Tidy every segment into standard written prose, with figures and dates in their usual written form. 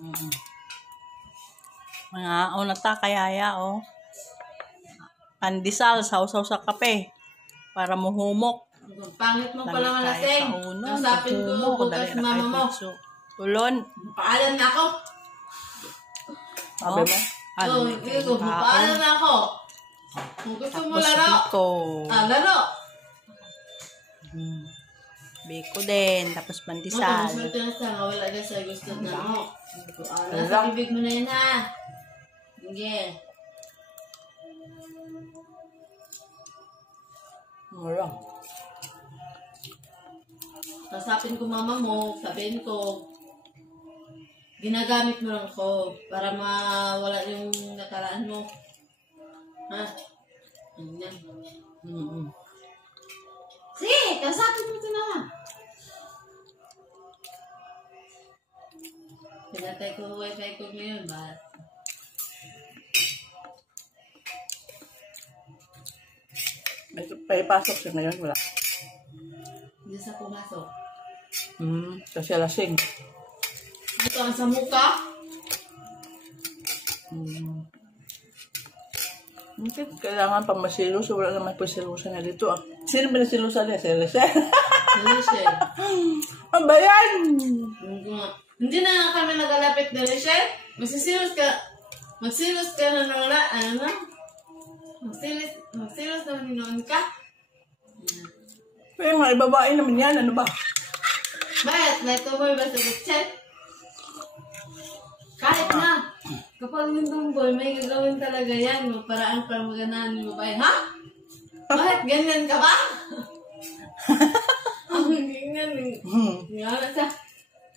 Mm. Mga unata kayaya, oh. Pandesal, sausaw sa kape. Para muhumok. Pangit mo pala malasing. Nasapin ko bukas mama mo. Tulon. Paalam na ako. Sabi mo? Paalam na ako. Kung gusto mo laro. Laro. Biko din. Tapos pandesal. Wala na sa gusto na mo. Nasa bibig mo na yun ha. Sige. Wala. Kasapin ko mama mo, sabihin ko, ginagamit mo lang ko para mawala yung nakaraan mo. Ha? Ganyan. Sige, kasapin mo ito naman. Pinatay ko wifi ko ngayon, ba? May pasok siya ngayon, wala. Hindi sa pumasok. Kasi lasing. Ito ang sa mukha. Okay, kailangan pang masilos. Wala naman po silusan na dito. Sino ba na silusan niya? Silusan? Silusan. Ang bayan! Hindi na nga kami nagalapit na Rachel. Magsilos ka na wala. Ano? Magsilos na ninoon ka. Pero mga ibabae naman yan. Ano ba? Bakit? May tumoy ba sa Rachel? Kahit na. Kapag yung tumboy, may gagawin talaga yan. Paraan para maganahan yung babae. Ha? Bakit? Ganyan ka ba? Ang ganyan. Nga siya.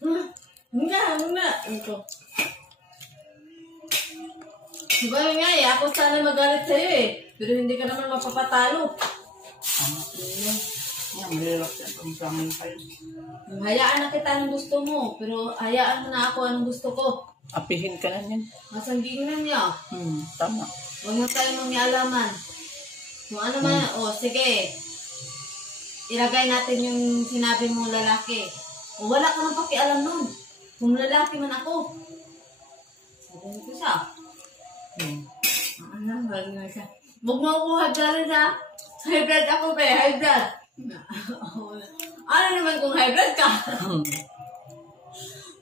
Muna. Ito. Diba nga eh, ako sana magalit sa'yo eh. Pero hindi ka naman mapapatalo. Malilok yan kung sa amin kayo. Hayaan na kita anong gusto mo. Pero hayaan mo na ako anong gusto ko. Apihin ka na yan. Masangging na niya. Tama. Huwag mo tayo mangyalaman. Kung ano man, sige. Ilagay natin yung sinabi mong lalaki. O wala ka nang pakialam nun. Kung lalaki man ako. Sabi ko siya. Hag na siya. Huwag mo ako hagdarin ha. High blood ako ba? High blood. Ano naman kung high blood ka?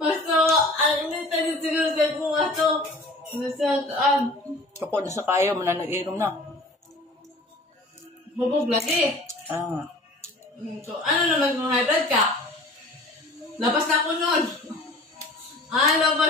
Basta, ang nita niyo siguro sa kung ato. Basta, Ako na sa kaya mo na nag-inom na. Bubog lagi. Ano naman kung high blood ka? Labas na ako nun. Labas.